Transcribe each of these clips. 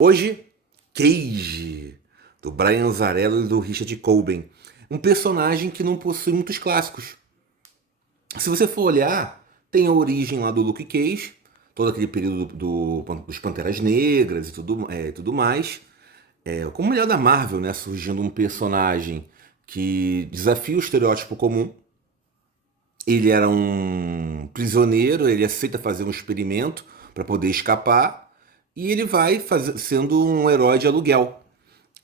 Hoje, Cage, do Brian Azzarello e do Richard Coben. Um personagem que não possui muitos clássicos. Se você for olhar, tem a origem lá do Luke Cage, todo aquele período dos Panteras Negras e tudo mais. Como melhor da Marvel, né? Surgindo um personagem que desafia o estereótipo comum. Ele era um prisioneiro, ele aceita fazer um experimento para poder escapar e ele vai sendo um herói de aluguel.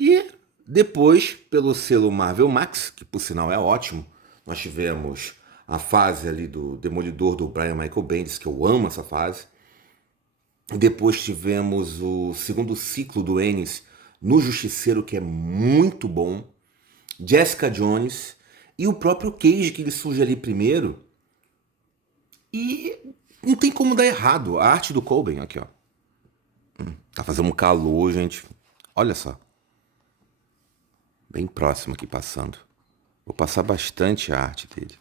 E depois, pelo selo Marvel Max, que por sinal é ótimo, nós tivemos a fase ali do Demolidor do Brian Michael Bendis, que eu amo essa fase. Depois tivemos o segundo ciclo do Ennis no Justiceiro, que é muito bom. Jessica Jones e o próprio Cage, que ele surge ali primeiro. E não tem como dar errado. A arte do Coben, aqui ó. Tá fazendo um calor, gente. Olha só. Bem próximo aqui passando. Vou passar bastante a arte dele.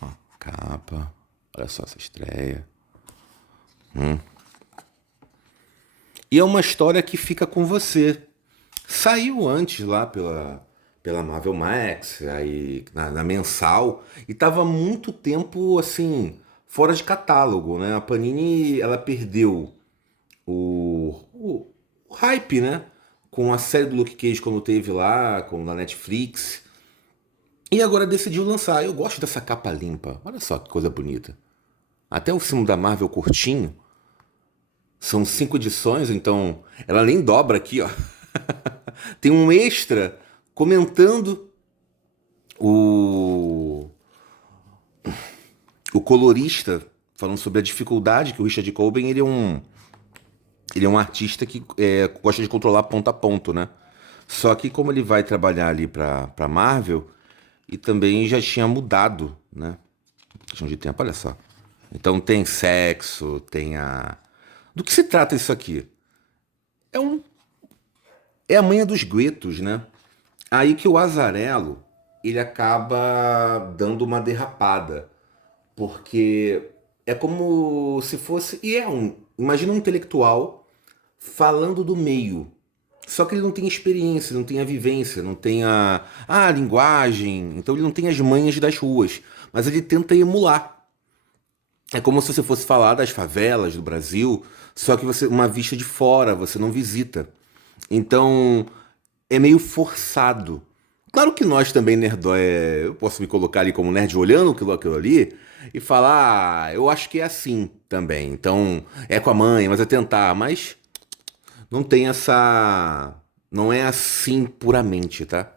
Ó, capa. Olha só essa estreia. E é uma história que fica com você. Saiu antes lá pela Marvel Max, aí na mensal, e tava muito tempo assim, fora de catálogo, né? A Panini, ela perdeu o hype, né? Com a série do Luke Cage quando teve lá, com na Netflix. E agora decidiu lançar. Eu gosto dessa capa limpa. Olha só que coisa bonita. Até o filme da Marvel curtinho. São 5 edições, então ela nem dobra aqui, ó. Tem um extra comentando o, o colorista, falando sobre a dificuldade que o Richard Coben, ele é um artista que gosta de controlar ponto a ponto, né? Só que como ele vai trabalhar ali pra Marvel, e também já tinha mudado, né? Questão de tempo, olha só. Então tem sexo, tem a... Do que se trata isso aqui? É, um, é a manha dos guetos, né? Aí que o Azzarello, ele acaba dando uma derrapada. Porque é como se fosse... Imagina um intelectual falando do meio. Só que ele não tem experiência, não tem a vivência, não tem a linguagem. Então ele não tem as manhas das ruas. Mas ele tenta emular. É como se você fosse falar das favelas do Brasil, só que você uma vista de fora, você não visita. Então é meio forçado. Claro que nós também eu posso me colocar ali como nerd olhando aquilo ali e falar, eu acho que é assim também. Então é com a mãe, mas é tentar, mas não tem essa, não é assim puramente, tá?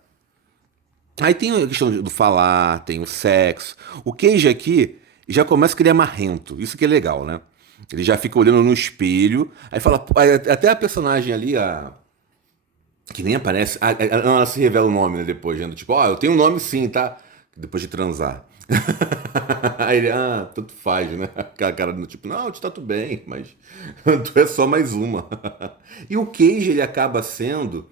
Aí tem a questão do falar, tem o sexo. O Cage aqui já começa que ele é marrento. Isso que é legal, né? Ele já fica olhando no espelho, aí fala. Até a personagem ali, que nem aparece. Não, ela se revela o nome, né, depois, né? Tipo, ó, eu tenho um nome sim, tá? Depois de transar. Aí ele, tanto faz, né? Aquela cara do tipo, não, tá tudo bem, mas tu é só mais uma. E o Cage, ele acaba sendo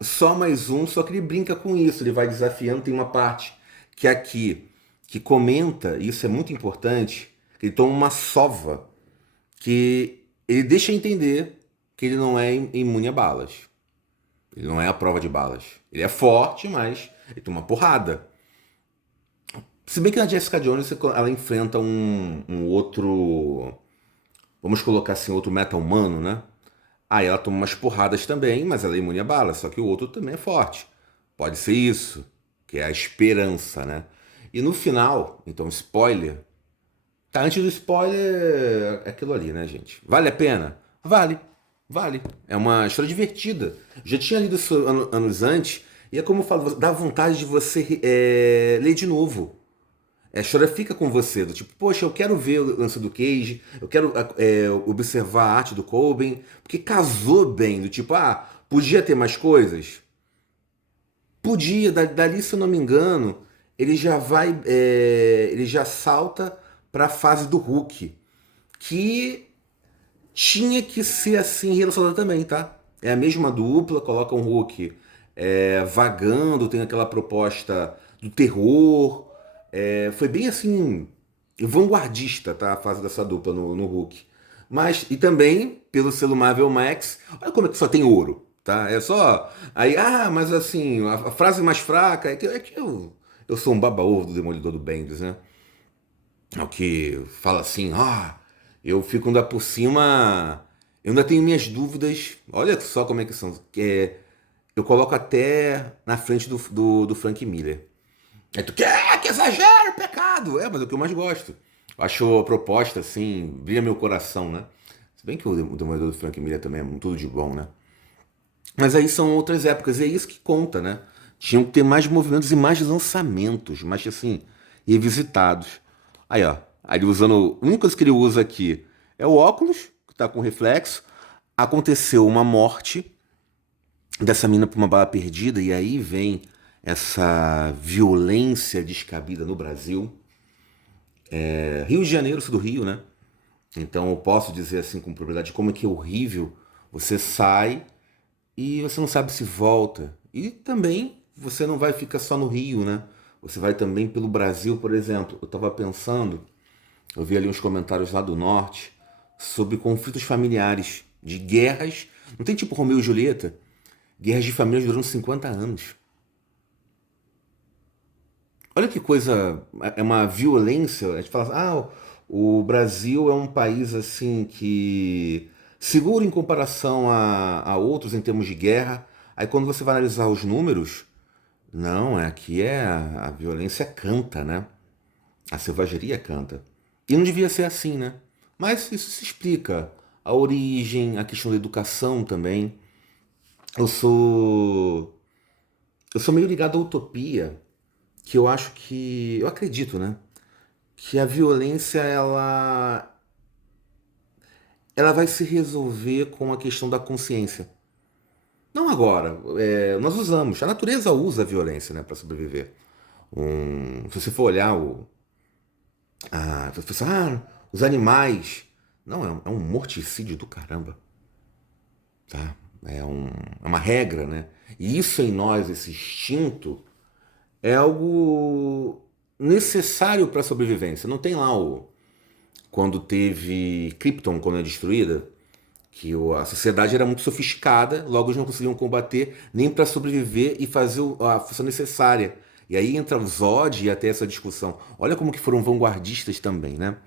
só mais um, só que ele brinca com isso, ele vai desafiando. Tem uma parte que aqui que comenta, e isso é muito importante, que ele toma uma sova, que ele deixa entender que ele não é imune a balas. Ele não é a prova de balas. Ele é forte, mas ele toma porrada. Se bem que na Jessica Jones ela enfrenta um outro, vamos colocar assim, outro meta-humano, né? Aí ela toma umas porradas também, mas ela é imune a bala, só que o outro também é forte. Pode ser isso, que é a esperança, né? E no final, então, spoiler. Tá, antes do spoiler, é aquilo ali, né, gente? Vale a pena? Vale, vale. É uma história divertida. Já tinha lido isso anos antes, e é como eu falo, dá vontade de você ler de novo. A história fica com você, do tipo, poxa, eu quero ver o lance do Cage, eu quero observar a arte do Coben, porque casou bem, do tipo, podia ter mais coisas? Podia, dali, se eu não me engano, ele já salta para a fase do Hulk, que tinha que ser assim relacionada também, tá? É a mesma dupla, coloca um Hulk vagando, tem aquela proposta do terror. Foi bem assim, vanguardista, tá? A fase dessa dupla no Hulk. Mas, e também pelo selo Marvel Max, olha como é que só tem ouro, tá? É só. Aí, mas assim, a frase mais fraca é que eu sou um baba-ovo do Demolidor do Bendis, né? É o que fala assim, eu fico ainda por cima. Eu ainda tenho minhas dúvidas. Olha só como é que são. Eu coloco até na frente do Frank Miller. Aí tu quer que exagero, pecado! Mas é o que eu mais gosto. Eu acho a proposta, assim, brilha meu coração, né? Se bem que o Demolidor do Frank Miller também é tudo de bom, né? Mas aí são outras épocas, e é isso que conta, né? Tinham que ter mais movimentos e mais lançamentos, mais assim, revisitados. Aí, ó. Aí ele usando. A única coisa que ele usa aqui é o óculos, que tá com reflexo. Aconteceu uma morte dessa mina por uma bala perdida, e aí vem essa violência descabida no Brasil. Rio de Janeiro, sou do Rio, né? Então eu posso dizer assim com propriedade como é que é horrível. Você sai e você não sabe se volta. E também você não vai ficar só no Rio, né? Você vai também pelo Brasil, por exemplo. Eu estava pensando, eu vi ali uns comentários lá do norte sobre conflitos familiares, de guerras. Não tem tipo Romeu e Julieta? Guerras de famílias durando 50 anos. Olha que coisa, é uma violência. A gente fala, o Brasil é um país assim que seguro em comparação a outros em termos de guerra. Aí quando você vai analisar os números, não, aqui a violência canta, né? A selvageria canta. E não devia ser assim, né? Mas isso se explica. A origem, a questão da educação também. Eu sou, eu sou meio ligado à utopia, que eu acho que, eu acredito, né? Que a violência ela vai se resolver com a questão da consciência. Não agora. Nós usamos. A natureza usa a violência, né, para sobreviver. Se você for olhar você pensa, os animais. Não, é um morticídio do caramba, tá? É uma regra, né? E isso em nós, esse instinto, é algo necessário para a sobrevivência. Não tem lá quando teve Krypton, quando é destruída, que a sociedade era muito sofisticada, logo eles não conseguiam combater nem para sobreviver e fazer a força necessária. E aí entra o Zod e até essa discussão. Olha como que foram vanguardistas também, né?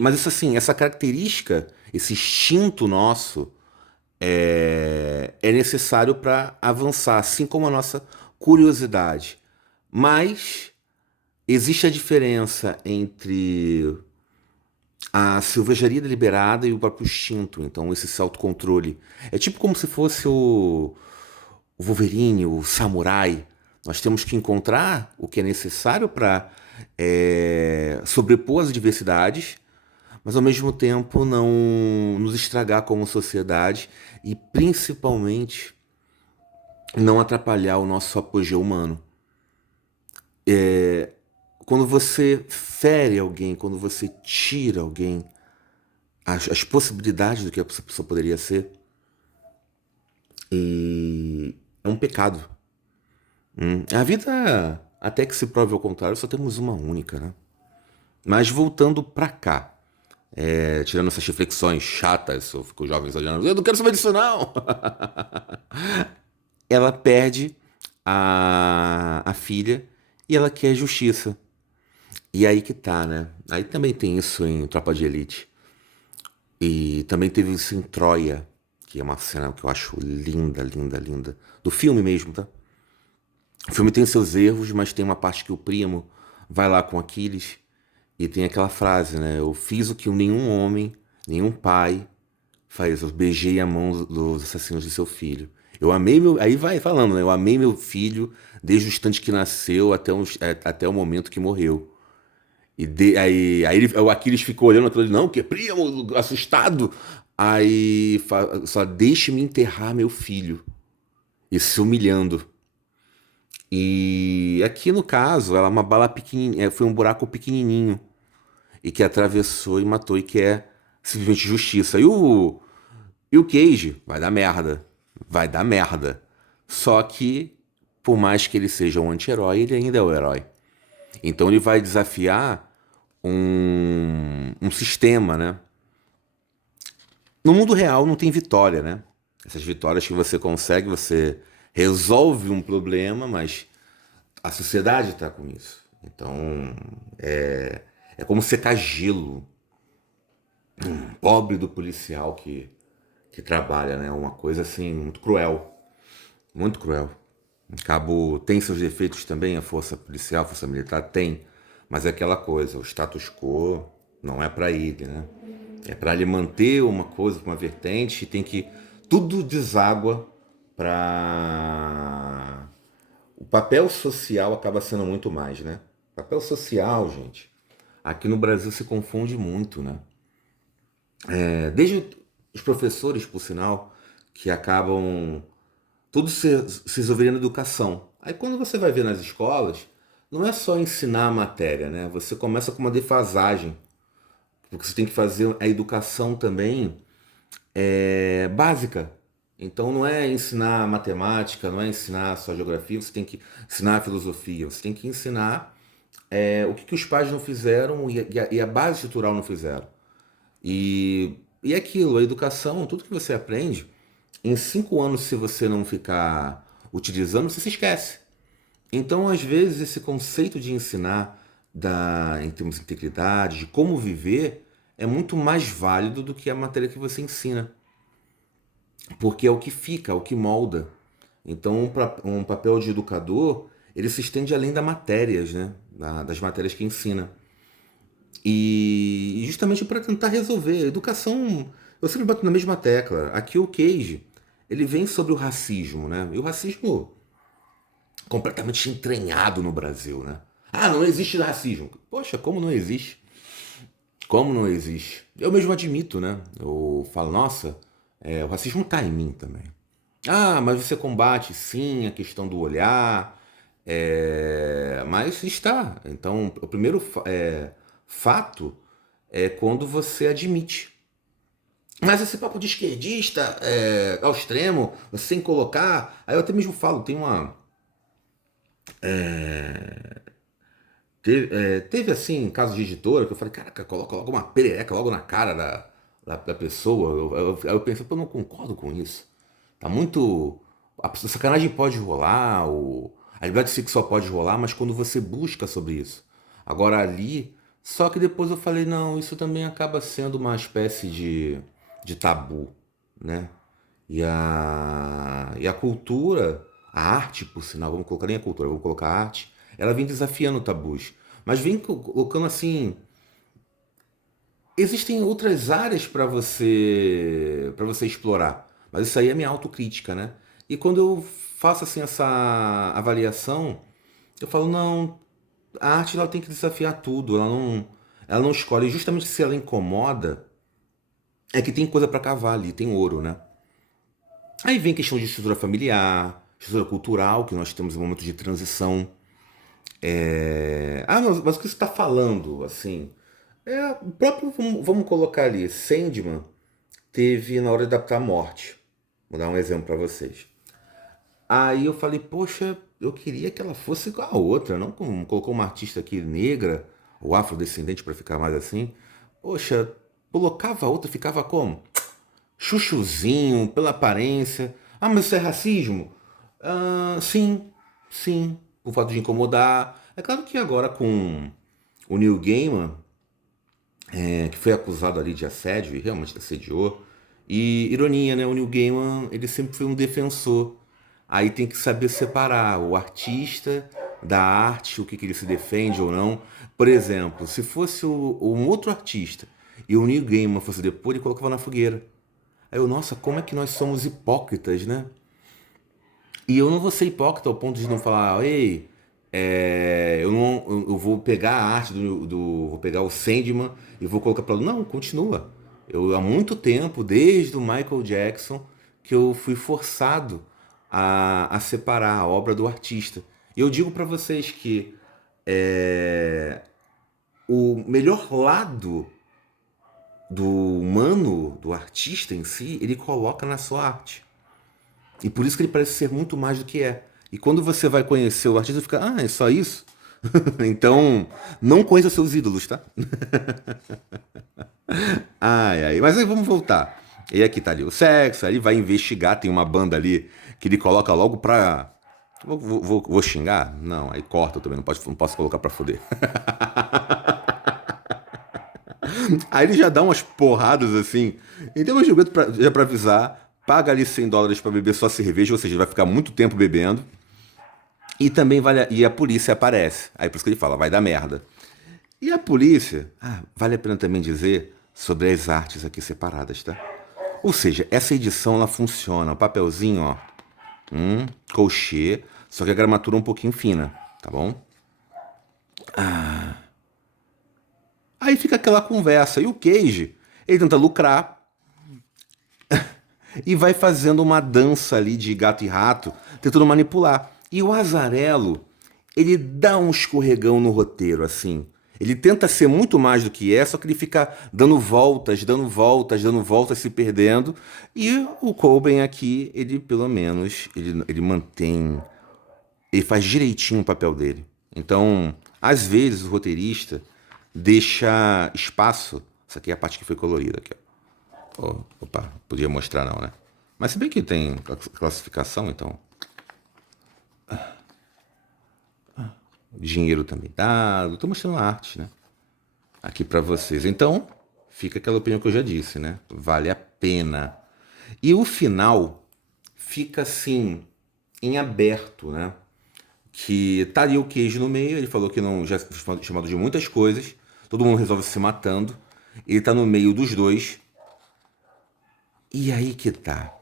Mas isso assim, essa característica, esse instinto nosso é necessário para avançar, assim como a nossa curiosidade. Mas existe a diferença entre a selvageria deliberada e o próprio instinto, então esse autocontrole. É tipo como se fosse o Wolverine, o samurai. Nós temos que encontrar o que é necessário para sobrepor as adversidades, mas ao mesmo tempo não nos estragar como sociedade e principalmente não atrapalhar o nosso apogeu humano. Quando você fere alguém, quando você tira alguém, as possibilidades do que a pessoa poderia ser, é um pecado. A vida, até que se prove ao contrário, só temos uma única, né? Mas voltando pra cá, tirando essas reflexões chatas, eu fico jovens olhando, eu não quero saber disso não! Ela perde a filha e ela quer justiça. E aí que tá, né? Aí também tem isso em Tropa de Elite. E também teve isso em Troia, que é uma cena que eu acho linda, linda, linda. Do filme mesmo, tá? O filme tem seus erros, mas tem uma parte que o primo vai lá com Aquiles e tem aquela frase, né? Eu fiz o que nenhum homem, nenhum pai faz. Eu beijei a mão dos assassinos de seu filho. Eu amei meu. Aí vai falando, né? Eu amei meu filho desde o instante que nasceu até o momento que morreu. O Aquiles ficou olhando aquilo ali, não, que primo, assustado. Aí só deixe-me enterrar meu filho. E se humilhando. E aqui no caso, ela é uma bala pequenininha, foi um buraco pequenininho e que atravessou e matou e que é simplesmente justiça. E o Cage vai dar merda, vai dar merda. Só que por mais que ele seja um anti-herói, ele ainda é o herói. Então ele vai desafiar um sistema, né? No mundo real não tem vitória, né? Essas vitórias que você consegue, você resolve um problema, mas a sociedade está com isso. Então, é como secar gelo. Pobre do policial que trabalha, né? Uma coisa assim, muito cruel. Muito cruel. O cabo tem seus defeitos também, a força policial, a força militar tem. Mas é aquela coisa, o status quo não é para ele, né? É para ele manter uma coisa, uma vertente, e tem que. Tudo deságua para. O papel social acaba sendo muito mais, né? Papel social, gente. Aqui no Brasil se confunde muito, né? Desde os professores, por sinal, que acabam tudo se resolveria na educação. Aí quando você vai ver nas escolas, não é só ensinar a matéria, né? Você começa com uma defasagem, porque você tem que fazer a educação também básica. Então não é ensinar matemática, não é ensinar só geografia, você tem que ensinar filosofia, você tem que ensinar o que os pais não fizeram e a base estrutural não fizeram. E é aquilo, a educação, tudo que você aprende, em 5 anos, se você não ficar utilizando, você se esquece. Então, às vezes, esse conceito de ensinar em termos de integridade, de como viver, é muito mais válido do que a matéria que você ensina. Porque é o que fica, é o que molda. Então, um papel de educador, ele se estende além das matérias, né? Das matérias que ensina. E justamente para tentar resolver. A educação, eu sempre bato na mesma tecla. Aqui o Cage, ele vem sobre o racismo, né? E o racismo completamente entranhado no Brasil, né? Ah, não existe racismo. Poxa, como não existe? Como não existe? Eu mesmo admito, né? Eu falo, nossa, o racismo tá em mim também. Ah, mas você combate sim a questão do olhar, mas está. Então, o primeiro fato é quando você admite. Mas esse papo de esquerdista ao extremo, você sem colocar. Aí eu até mesmo falo, tem uma. Teve assim, casos de editora que eu falei, caraca, coloca logo uma perereca logo na cara da pessoa. Aí eu penso, pô, eu não concordo com isso. Tá muito. A sacanagem pode rolar, a liberdade sexual pode rolar, mas quando você busca sobre isso. Agora ali. Só que depois eu falei, não, isso também acaba sendo uma espécie de tabu, né? E a cultura, a arte, por sinal, vamos colocar nem a cultura, vamos colocar a arte, ela vem desafiando tabus. Mas vem colocando assim. Existem outras áreas para você explorar. Mas isso aí é minha autocrítica, né? E quando eu faço assim essa avaliação, eu falo, não, a arte ela tem que desafiar tudo, ela não escolhe. E justamente se ela incomoda, é que tem coisa para cavar ali, tem ouro, né? Aí vem questão de estrutura familiar, estrutura cultural, que nós temos um momento de transição. Mas o que você está falando, assim? O próprio, vamos colocar ali, Sandman teve na hora de adaptar a morte. Vou dar um exemplo para vocês. Aí eu falei, poxa, eu queria que ela fosse igual a outra, não como colocou uma artista aqui negra, ou afrodescendente para ficar mais assim. Poxa, colocava a outra, ficava como? Chuchuzinho, pela aparência. Ah, mas isso é racismo? Ah, sim, sim, o fato de incomodar. É claro que agora com o Neil Gaiman, que foi acusado ali de assédio e realmente assediou. E ironia, né? O Neil Gaiman, ele sempre foi um defensor. Aí tem que saber separar o artista da arte, o que ele se defende ou não. Por exemplo, se fosse um outro artista e o Neil Gaiman fosse depor, ele colocava na fogueira. Aí eu, nossa, como é que nós somos hipócritas, né? E eu não vou ser hipócrita ao ponto de não falar, ei, eu não, eu vou pegar a arte vou pegar o Sandman e vou colocar para não, continua. Eu há muito tempo, desde o Michael Jackson, que eu fui forçado a separar a obra do artista. E eu digo para vocês que o melhor lado do humano, do artista em si, ele coloca na sua arte. E por isso que ele parece ser muito mais do que é. E quando você vai conhecer o artista, fica, é só isso? Então, não conheça seus ídolos, tá? Ai, ai. Mas aí vamos voltar. E aqui tá ali o sexo, aí ele vai investigar, tem uma banda ali que ele coloca logo pra... Vou xingar? Não, aí corta também, não posso colocar pra foder. Aí ele já dá umas porradas assim. Então eu jogo já pra avisar, paga ali US$ 100 pra beber só cerveja, ou seja, vai ficar muito tempo bebendo. E também e a polícia aparece. Aí por isso que ele fala, vai dar merda. E a polícia, vale a pena também dizer sobre as artes aqui separadas, tá? Ou seja, essa edição ela funciona, o papelzinho, ó, crochê, só que a gramatura é um pouquinho fina, tá bom? Aí fica aquela conversa. E o Cage, ele tenta lucrar e vai fazendo uma dança ali de gato e rato, tentando manipular. E o Azzarello, ele dá um escorregão no roteiro, assim. Ele tenta ser muito mais do que é, só que ele fica dando voltas, dando voltas, dando voltas, se perdendo. E o Coben aqui, ele pelo menos, ele mantém, ele faz direitinho o papel dele. Então, às vezes o roteirista deixa espaço. Essa aqui é a parte que foi colorida aqui, ó. Opa, podia mostrar não, né? Mas se bem que tem classificação, então. Dinheiro também dado. Tô mostrando arte, né? Aqui pra vocês. Então, fica aquela opinião que eu já disse, né? Vale a pena. E o final fica assim, em aberto, né? Que tá ali o Queijo no meio, ele falou que não já foi chamado de muitas coisas, todo mundo resolve se matando, ele tá no meio dos dois. E aí que tá.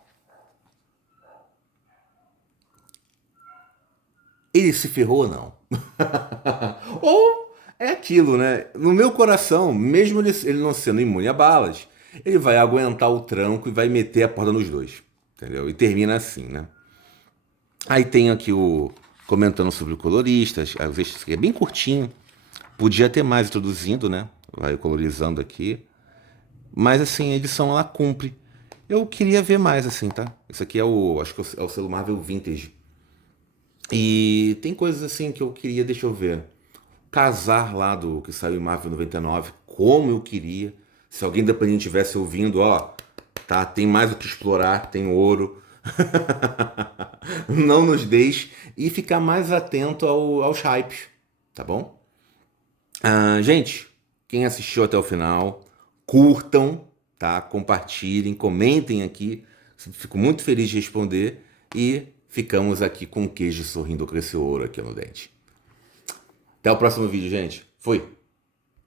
Ele se ferrou ou não? Ou é aquilo, né? No meu coração, mesmo ele não sendo imune a balas, ele vai aguentar o tranco e vai meter a porta nos dois. Entendeu? E termina assim, né? Aí tem aqui o comentando sobre o coloristas, às vezes é bem curtinho. Podia ter mais introduzindo, né? Vai colorizando aqui. Mas assim, a edição ela cumpre. Eu queria ver mais assim, tá? Isso aqui é acho que é o selo Marvel Vintage. E tem coisas assim que eu queria, deixa eu ver. Casar lá do que saiu em Marvel 99, como eu queria. Se alguém da Panini estivesse ouvindo, ó, tá, tem mais o que explorar, tem ouro. Não nos deixe e ficar mais atento aos hypes, tá bom? Gente, quem assistiu até o final, curtam, tá? Compartilhem, comentem aqui. Fico muito feliz de responder e ficamos aqui com o queijo sorrindo com esse ouro aqui no dente. Até o próximo vídeo, gente. Fui!